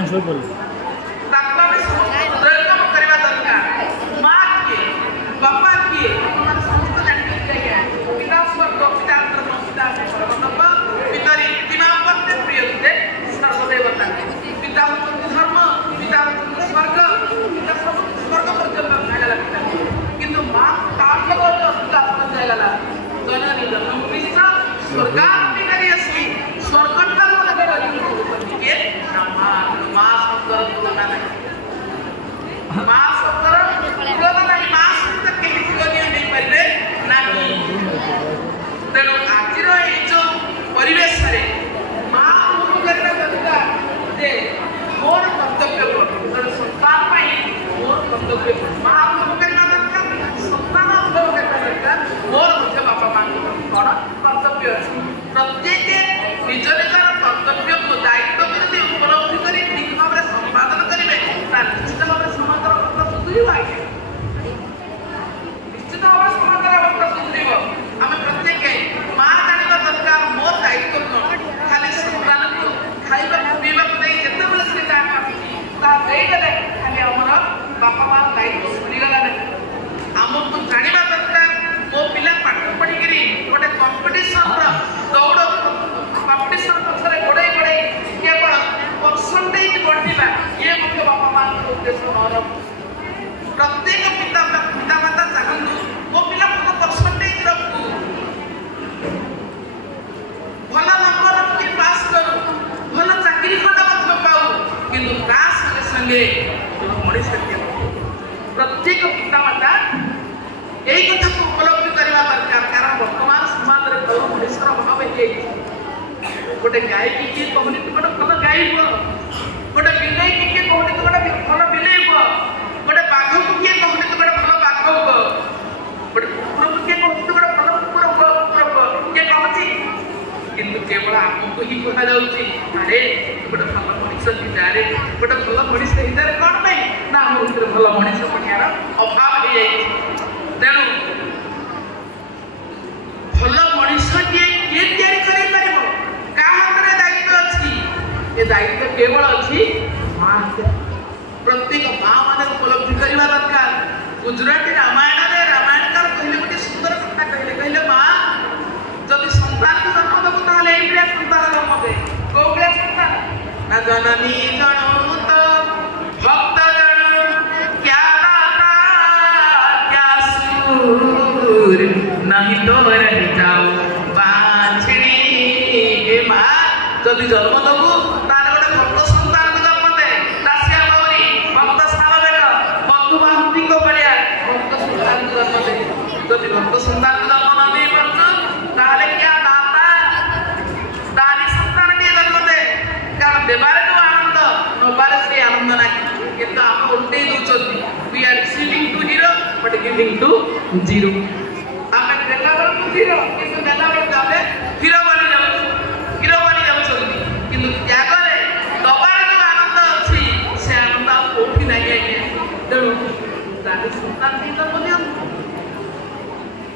ତାକୁ ଆମେ ସମସ୍ତେ ହୃଦୟଙ୍ଗମ କରିବା ଦରକାର। ମା କିଏ, ବାପା କିଏ, ଆପଣମାନେ ସମସ୍ତେ ଜାଣିଛନ୍ତି ଆଜ୍ଞା। ପିତା ସ୍ୱର୍ଗ, ପିତା ଧର୍ମ, ପିତା ସର୍ବତପ, ପିତରି ଇତିମା ପତ୍ତେ ପ୍ରିୟତେ ସର୍ବଦେବତା। ପିତା ହଉଛନ୍ତି ଧର୍ମ, ପିତା ହଉଛନ୍ତି ସ୍ୱର୍ଗ, ପିତା ସବୁ ସ୍ୱର୍ଗ ପର୍ଯ୍ୟନ୍ତ ହେଇଗଲା ପିତା। କିନ୍ତୁ ମା ତାଠୁ ଅଧିକା ହେଇଗଲା ଜନନୀ ଜନ୍ମଭୂମି ସ୍ୱର୍ଗାଧିକାରୀ ଆସି ସ୍ୱର୍ଗଠାରୁ ଅଧିକ କିଏ ନା ମା। ମା ଶବ୍ଦର ତୁଳନା ନାହିଁ, ମା ଶବ୍ଦର ତୁଳନା ନାହିଁ, ମା ସହିତ କେହି ତୁଳନୀୟ ନେଇପାରିବେ ନାହିଁ। ତେଣୁ ଆଜିର ଏଇ ଯୋଉ ପରିବେଶରେ ମା ଅନୁଭବ କରିବା ଦରକାର ଯେ ମୋର କର୍ତ୍ତବ୍ୟ କଣ, ତେଣୁ ସନ୍ତାନ ପାଇଁ ମୋର କର୍ତ୍ତବ୍ୟ କଣ। ମା ଅନୁଭବ କରିବା ଦରକାର, ସନ୍ତାନ ଅନୁଭବ କରିବା ଦରକାର ମୋର ମଧ୍ୟ ବାପା ମାଙ୍କର କଣ କର୍ତ୍ତବ୍ୟ ଅଛି। ପ୍ରତ୍ୟେକ ନିଜ ନିଜର କର୍ତ୍ତବ୍ୟକୁ ଦାୟିତ୍ୱକୁ ଯଦି ଉପଲବ୍ଧି କରି ଠିକ ଭାବରେ ସମ୍ପାଦନ କରିବେ ତାହେଲେ ନିଶ୍ଚିତ ଭାବରେ ସମାଜର ଅବସ୍ଥା ସୁଧୁରିବ। ଆଜ୍ଞା ନିଶ୍ଚିତ ଭାବରେ ସମାଜର ଅବସ୍ଥା ସୁଧୁରିବ। ଆମେ ପ୍ରତ୍ୟେକ ମା ଜାଣିବା ଦରକାର ମୋର ଦାୟିତ୍ୱ କଣ। ଖାଲି ସନ୍ତାନକୁ ଖାଇବାକୁ ପିଇବାକୁ ଦେଇ ଯେତେବେଳେ ସେ ଯାହା କାଟୁଛି ତାହା ଦେଇଦେଲେ ଖାଲି ଆମର ବାପା ମା ଦାୟିତ୍ୱ ସରିଗଲା ନାହିଁ। ଆମକୁ ଜାଣିବା ଦରକାର ମୋ ପିଲା ପାଠ ପଢିକିରି ଗୋଟେ କମ୍ପିଟିସନର ଦୌଡ଼ କମ୍ପିଟିସନ ପଛରେ ଗୋଡ଼େଇ ଗୋଡ଼େଇ କେବଳ ପରସେଣ୍ଟେଜ ବଢ଼ିବା ଇଏ ମଧ୍ୟ ବାପା ମାଙ୍କର ଉଦ୍ଦେଶ୍ୟ ନ ରଖୁ। ପ୍ରତ୍ୟେକ ପିତାମାତା ଚାହାନ୍ତୁ ମୋ ପିଲା ଭଲ ପରସେଣ୍ଟେଜ ରଖୁ, ଭଲ ନମ୍ବର ରଖି ପାସ୍ କରୁ, ଭଲ ଚାକିରି ଖଣ୍ଡ ମଧ୍ୟ ପାଉ, କିନ୍ତୁ ତା ସଙ୍ଗେ ସଙ୍ଗେ ମଣିଷଟିଏ ପ୍ରତ୍ୟେକ ପିତାମାତା ଏଇ କଥାକୁ ଉପଲବ୍ଧି କରିବା ଦରକାର। କାରଣ ବର୍ତ୍ତମାନ ସମାଜରେ ବହୁ ମଣିଷର ଅଭାବ ହେଇଯାଇଛି। ଗୋଟେ ଗାଈକି କିଏ କହୁନି ତୁ ଗୋଟେ ଭଲ ଗାଈବ, ଗୋଟେ ବିଲେଇକି କିଏ କହୁନି ତୁ ଗୋଟେ ଭଲ ବିଲେଇବ, ଗୋଟେ ବାଘକୁ କିଏ କହୁନି ତୁ ଗୋଟେ ଭଲ ବାଘ ହୁଅ, ଗୋଟେ କୁକୁରକୁ କିଏ କହୁଛି ତୁ ଗୋଟେ ଭଲ କୁକୁର ହୁଅ, କିଏ କହୁଛି। କିନ୍ତୁ କେବଳ ଆମକୁ ହିଁ କୁହାଯାଉଛି ଆରେ ଗୋଟେ ଭଲ ମଣିଷ ହେଇଯାରେ, ଗୋଟେ ଭଲ ମଣିଷ ହେଇଯାରେ କଣ ପାଇଁ ନା ଆମ ଭିତରେ ଭଲ ମଣିଷ ପଣିଆର ଅଭାବ ହେଇଯାଇଛି। ତେଣୁ ଭଲ ମଣିଷଟିଏ କିଏ ତିଆରି କରିପାରିବ, କାହା ହାତରେ ଦାୟିତ୍ୱ ଅଛି? ଏ ଦାୟିତ୍ୱ କେବଳ ଅଛି ମା। ପ୍ରତ୍ୟେକ ମା ମାନେ ଉପଲବ୍ଧି କରିବା ଦରକାର। ଗୁଜୁରାଟୀ ରାମାୟଣରେ ରାମାୟଣକାର କହିଲେ ଗୋଟେ ସୁନ୍ଦର କଥା କହିଲେ ମା ଯଦି ସନ୍ତାନକୁ ଜନ୍ମ ଦେବୁ ତାହେଲେ ଏଇ ଭଳିଆ ସନ୍ତାନ ଜନ୍ମ ଦେ। କୋଉ ଭଳିଆ ସନ୍ତାନ ନା ଜନନୀ ଜନମୁତ ଭକ୍ତ ଜନ କ୍ୟା ଦାତା କ୍ୟା ସୁର नहीं तो रह जाओ बाछड़ी। ए मा जदि जन्म दबु तार गोटे भक्त सन्तान जन्म दे, दासिया गौरी भक्त सालवेल बंधु बाहुती को बलिया भक्त सन्तान जन्म दे। जदि भक्त सन्तान जन्म न दे पारछु ताहले क्या दाता दानी सन्तान के जन्म दे। कारण देबारे जो आनंद नबारे से आनंद नाही, किंतु हम उल्टे दूचोती we are receiving to hero but giving to zero. ଆମେ ଦେଲା ବେଳକୁ ହିରୋ କିନ୍ତୁ ଦେଲା ବେଳକୁ ଆମେ ହିରୋ ବନି ଯାଉଛନ୍ତି। କିନ୍ତୁ ତ୍ୟାଗରେ ଦବାରେ ଯୋଉ ଆନନ୍ଦ ଅଛି ସେ ଆନନ୍ଦ ଆଉ କୋଉଠି ନାହିଁ ଆଜ୍ଞା। ତେଣୁ ଦାନି ସନ୍ତାନ ଦେଇ ଜନ୍ମ ଦିଅନ୍ତୁ।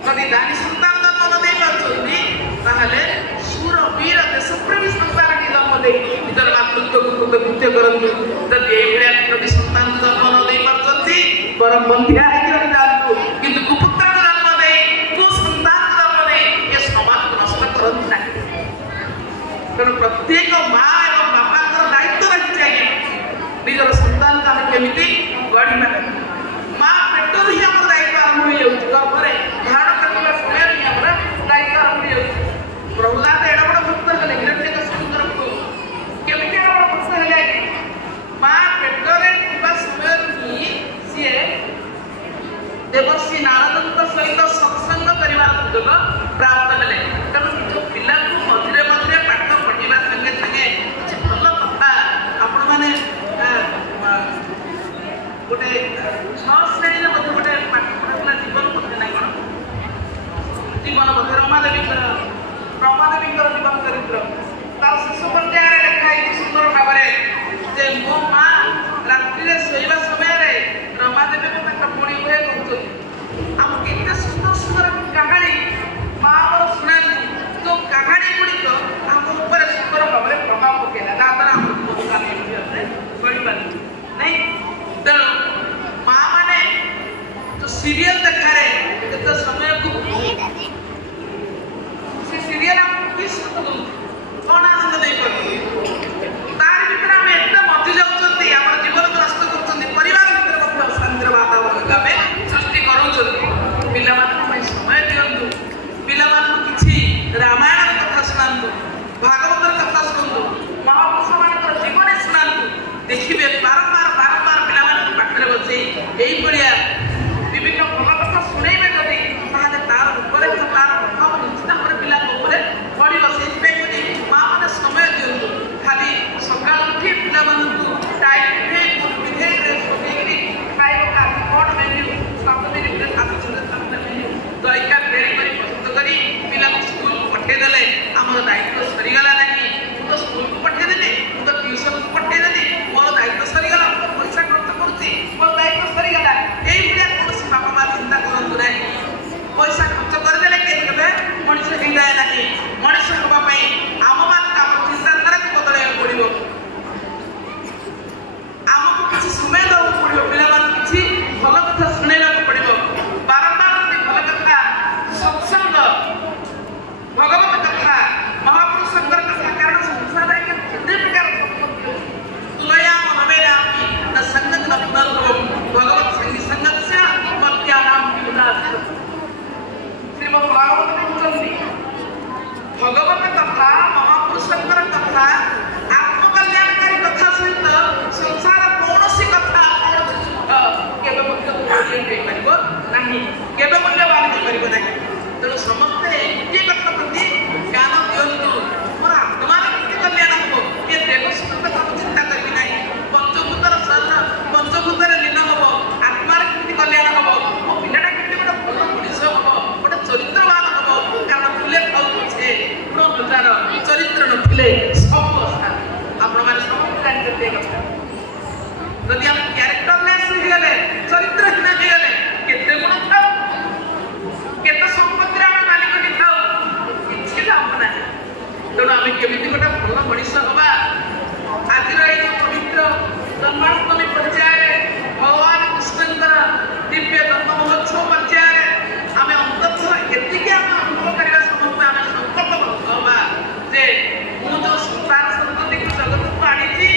ଯଦି ଦାନି ସନ୍ତାନ ଜନ୍ମ ନ ଦେଇ ପାରୁଛନ୍ତି ତାହେଲେ ସୁର ବୀର ଦେଶପ୍ରେମୀ ସନ୍ତାନଟି ଜନ୍ମ ଦେଇ ନିଜର ମାତୃତ୍ୱକୁ କୃତ୍ୟ କରନ୍ତୁ। ଯଦି ଏଇଭଳିଆ ଯଦି ସନ୍ତାନ ଜନ୍ମ ନ ଦେଇ ପାରୁଛନ୍ତି ବରଂ ବନ୍ଧିଆ ହେଇକି ରହିଯାଆନ୍ତୁ, କିନ୍ତୁ କୁପୁତ୍ର ତେଣୁ ପ୍ରତ୍ୟେକ ମା ଏବଂ ବାପାଙ୍କର ଦାୟିତ୍ୱ ରହିଛି ଆଜ୍ଞା ନିଜର ସନ୍ତାନକୁ ଆମେ କେମିତି ଗଢ଼ିବା। ମା ପେଟରୁ ହିଁ ଆମର ଦାୟିତ୍ୱ ଆରମ୍ଭ ହେଇଯାଉଛି, ଗର୍ଭରେ ଧାରଣ କରିବା ସମୟରେ ହିଁ ଆମର ଦାୟିତ୍ୱ ଆରମ୍ଭ ହେଇଯାଉଛି। ପ୍ରହ୍ଲାଦ ଏଡ ବଡ଼ ଭକ୍ତ ହେଲେ ହିରଣ୍ୟକଶିପୁଙ୍କର କେମିତି ଏଡ ବଡ଼ ଭକ୍ତ ହେଲେ ଆଜ୍ଞା? ମା ପେଟରେ ଥିବା ସମୟରୁ ହିଁ ସିଏ ଦେବର୍ଷି ନାରଦଙ୍କ ସହିତ ସତ୍ସଙ୍ଗ କରିବାର ସୁଯୋଗ ପ୍ରାପ୍ତ ହେଲେ। ତେଣୁ ନିଜ ପିଲାକୁ ମଝିରେ ମଝିରେ ପାଠ ପଢ଼ିବା ସଙ୍ଗେ ସଙ୍ଗେ କିଛି ଭଲ କଥା ଆପଣମାନେ ଗୋଟେ 6 ଶ୍ରେଣୀରେ ମଧ୍ୟ ଗୋଟେ ପାଠ ପଢ଼ାଥିଲା ଜୀବନ ବୋଧେ ନାହିଁ କଣ, ଜୀବନ ବୋଧେ ରମାଦେବୀଙ୍କର ଜୀବନ ଚରିତ୍ର ତାର ଶେଷ ପର୍ଯ୍ୟାୟରେ ଲେଖା ହେଇଛି ସୁନ୍ଦର ଭାବରେ ଯେ ମୋ ମା ରାତ୍ରିରେ ଶୋଇବା ସମୟରେ ରମାଦେବୀ ତାଙ୍କ ପୁଣି ହୁଏ କହୁଛନ୍ତି। ଆମକୁ ଏତେ ସୁନ୍ଦର ସୁନ୍ଦର କାହାଣୀ ମା ଆମର ଶୁଣାନ୍ତି, ଯୋଉ କାହାଣୀ ଗୁଡ଼ିକ ଆମ ଉପରେ ସୁନ୍ଦର ଭାବରେ ପ୍ରଭାବ ପକେଇଲା, ଯାହାଦ୍ୱାରା ଆମର ଥିଲେ ସବୁ ଅଶାନ୍ତି ଆପଣମାନେ ସମସ୍ତେ ଜାଣିଛନ୍ତି ଏ କଥା ଯଦି ଆମେ କ୍ୟାରେକ୍ଟରଲେସ୍ ହେଇଗଲେ ଚରିତ୍ରହୀନ ହେଇଗଲେ କେତେ ଗୁଣ ଥାଉ କେତେ ସମ୍ପତ୍ତିରେ ଆମେ ମାଲିକ ହେଇଥାଉ କିଛି ଲାଭ ନାହିଁ ତେଣୁ ଆମେ କେମିତି ଗୋଟେ ଭଲ ମଣିଷ ହବା ଆଜିର ଏଇ ଯୋଉ ପବିତ୍ର ଜନ୍ମାଷ୍ଟମୀ ପର୍ଯ୍ୟାୟରେ ଭଗବାନ କୃଷ୍ଣଙ୍କର ଦିବ୍ୟ ଜନ୍ମ ମହୋତ୍ସବ ପର୍ଯ୍ୟାୟରେ ଆମେ ଅନ୍ତତଃ ଏତିକି ଆମେ ଅନୁଭବ କରିବା ସମସ୍ତେ ଆମେ ସଂକଳ୍ପବଦ୍ଧ ହବା ଯେ ମୁଁ ଯୋଉ ସଂସାର ସନ୍ତତିକୁ ଜଗତକୁ ଆଣିଛି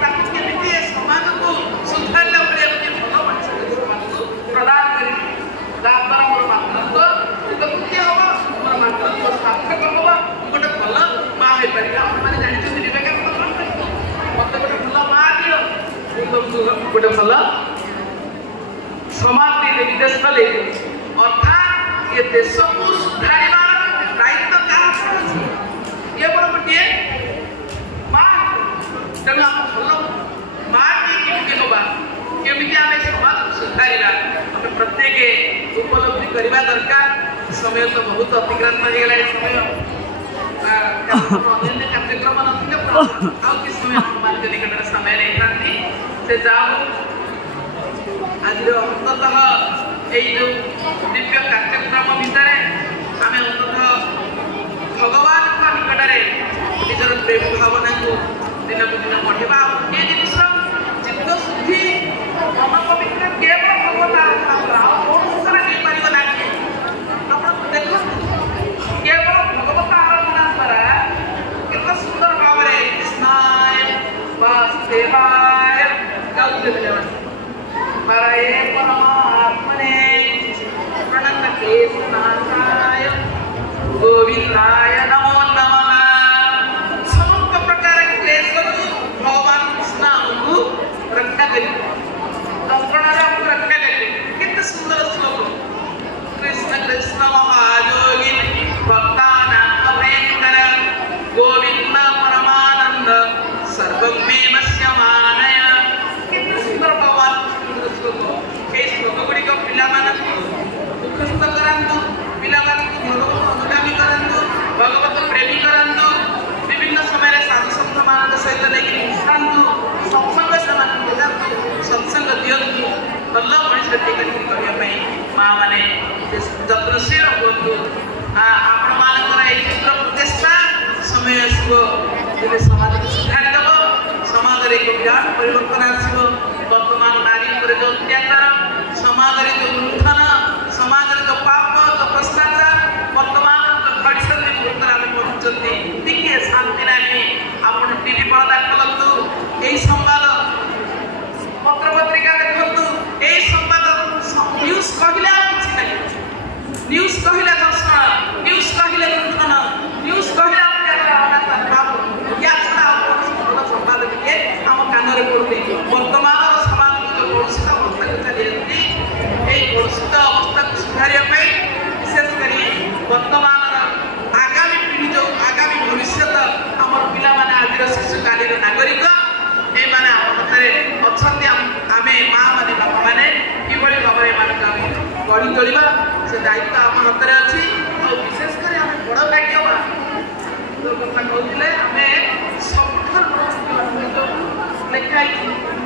ତାକୁ କେମିତି ଏ ସମାଜକୁ ସୁଧାରିଲା ଭଳିଆ ଗୋଟିଏ ଭଲ ମଣିଷ ସମାଜକୁ ପ୍ରଦାନ କରିବି ଯାହାଦ୍ୱାରା ମୋର ମାତୃତ୍ୱ କୃତକୃତ୍ୟ ହବ ମୋର ମାତୃତ୍ୱ ସାର୍ଥକ ହବ ମୁଁ ଗୋଟେ ଭଲ ମା ହେଇପାରିବି ଆପଣମାନେ ଜାଣିଛନ୍ତି ବିବେକାନନ୍ଦ ମତେ ଗୋଟେ ଭଲ ମା ଦିଅ ଗୋଟେ ଭଲ ସମାଜ ଦେଇଦେବି ଦେଶ ଦେଇଦେବି ଅର୍ଥାତ୍ ଏ ଦେଶକୁ ସୁଧାରିବାର ଦାୟିତ୍ୱ କାହାର ଅଛି କେବଳ ଗୋଟିଏ ମା ତେଣୁ ଆମେ ଭଲ ମାଟି କେମିତି ହବା କେମିତି ଆମେ ସମାଜକୁ ସୁଧାରିବା ଆମେ ପ୍ରତ୍ୟେକ ଉପଲବ୍ଧି କରିବା ଦରକାର ସମୟ ତ ବହୁତ ଅତିକ୍ରାନ୍ତ ହେଇଗଲାଣି ସମୟ ଅନ୍ୟାନ୍ୟ କାର୍ଯ୍ୟକ୍ରମ ନଥିଲେ ଆଉ କିଛି ସମୟ ଆପଣମାନଙ୍କ ନିକଟରେ ସମୟ ନେଇଥାନ୍ତି ସେ ଯାଉ ଆଜିର ଅନ୍ତତଃ ଏଇ ଯୋଉ ଦିବ୍ୟ କାର୍ଯ୍ୟକ୍ରମ ଭିତରେ ଆମେ ଅନ୍ତତଃ ଭଗବାନଙ୍କ ନିକଟରେ ନିଜର ପ୍ରେମ ଭାବନାକୁ ଦିନକୁ ଦିନ ବଢ଼େଇବା ଆଉ ଗୋଟିଏ ଜିନିଷ ଚିତ୍ତ ଶୁଦ୍ଧି ମନ ପବିତ୍ର କେବଳ ଭଗବତ ଆରାଧନା ଆଉ କୌଣସି ନେଇପାରିବ ନାହିଁ ଆପଣ ଦେଖନ୍ତୁ କେବଳ ଭଗବତ ଆରାଧନା ଦ୍ୱାରା କେତେ ସୁନ୍ଦର ଭାବରେ କୃଷ୍ଣାୟ ବାସୁଦେବାୟ ଗାଉଥିଲେ ହରେ ପରମାତ୍ମନେ ପ୍ರಣତ କେଶନାଥାୟ ଗୋବିନ୍ଦାୟ ନମୋ ନମଃ ସମସ୍ତ ପ୍ରକାର କ୍ଲେଶରୁ ଭଗବାନ କୃଷ୍ଣ ଆମକୁ ରକ୍ଷା କରିବେ ଯନ୍ତ୍ରଣାରେ ଆମକୁ ରକ୍ଷା କରିବେ କେତେ ସୁନ୍ଦର ଶ୍ଲୋକ କୃଷ୍ଣ କୃଷ୍ଣ ମହାଯୋଗୀ ଭକ୍ତାନାଂ ଅଭୟଙ୍କର ଗୋବିନ୍ଦ ପରମାନନ୍ଦ ସର୍ବଂ ମେ ମସ୍ୟ ମାନୟ କେତେ ସୁନ୍ଦର ଭଗବାନ ଶ୍ଲୋକ এই ଶ୍ଲୋକ ଗୁଡ଼ିକ ପିଲାମାନଙ୍କୁ ମୁଖସ୍ଥ କରାନ୍ତୁ ପିଲାମାନଙ୍କୁ ଭଗବତ ଅନୁଗାମୀ କରାନ୍ତୁ ଭଗବତ ପ୍ରେମୀ କରାନ୍ତୁ ବିଭିନ୍ନ ସମୟରେ ସାଧୁସନ୍ଥମାନଙ୍କ ସହିତ ନେଇକି ମିଶାନ୍ତୁ ସତ୍ସଙ୍ଗ ସେମାନଙ୍କୁ ଦିଅନ୍ତୁ ସତ୍ସଙ୍ଗ ଦିଅନ୍ତୁ ଭଲ ମଣିଷଟିଏ କରିକି କରିବା ପାଇଁ ମା ମାନେ ଯତ୍ନଶୀଳ ହୁଅନ୍ତୁ ଆପଣମାନଙ୍କର ଏଇ କ୍ଷୁଦ୍ର ପ୍ରଚେଷ୍ଟା ସମୟ ଆସିବ ଯେବେ ସମାଜକୁ ସୁଧାରି ଦେବ ସମାଜରେ ଏକ ବିରାଟ ପରିବର୍ତ୍ତନ ଆସିବ ବର୍ତ୍ତମାନ ନାରୀ ଉପରେ ଯେଉଁ ଅତ୍ୟାଚାର ସମାଜରେ ଯେଉଁ ଲୁଣ୍ଠନ ସମାଜରେ ଯେଉଁ ପାପ ଯେଉଁ ଭ୍ରଷ୍ଟାଚାର ବର୍ତ୍ତମାନ ଘଡ଼ିସନ୍ଧି ମୁହୂର୍ତ୍ତରେ ଆମେ ପହଞ୍ଚୁଛନ୍ତି ଟିକେ ଶାନ୍ତି ନାହିଁ ଆପଣ ଟିଭି ପରଦା ଖୋଲନ୍ତୁ ଏଇ ସମ୍ବାଦ ପତ୍ରପତ୍ରିକା ଦେଖନ୍ତୁ ଏଇ ସମ୍ବାଦ ନ୍ୟୁଜ୍ କହିଲେ ଆଉ କିଛି ନାହିଁ ନ୍ୟୁଜ୍ କହିଲେ ଦର୍ଶନ ନ୍ୟୁଜ୍ କହିଲେ ଲୁଣ୍ଠନ ନ୍ୟୁଜ୍ କହିଲେ ସମ୍ବାଦ ଟିକେ ଆମ କାନରେ ପଡ଼ୁନି ବର୍ତ୍ତମାନର ସମାଜକୁ ଯେଉଁ କଳୁଷିତ ଅବସ୍ଥାକୁ ଚାଲିଯାଉଛି ଏଇ କଳୁଷିତ ଅବସ୍ଥାକୁ ସୁଧାରିବା ପାଇଁ ବିଶେଷ କରି ବର୍ତ୍ତମାନର ଆଗାମୀ ପିଢ଼ି ଯେଉଁ ଆଗାମୀ ଭବିଷ୍ୟତ ଆମର ପିଲାମାନେ ଆଜିର ଶିଶୁକାଳୀନ ନାଗରିକ ଏମାନେ ଆମ ହାତରେ ଅଛନ୍ତି ଆମେ ମା ମାନେ ବାପାମାନେ କିଭଳି ଭାବରେ ଏମାନଙ୍କୁ ଆମେ ଗଢ଼ି ତୋଳିବା ସେ ଦାୟିତ୍ୱ ଆମ ହାତରେ ଅଛି ଆଉ ବିଶେଷ କରି ଆମେ ବଡ଼ ଭାଗ୍ୟବାନ ଯୋଉ କଥା କହୁଥିଲେ ଆମେ ସବୁଠାରୁ ଲେଖା ହେଇଛି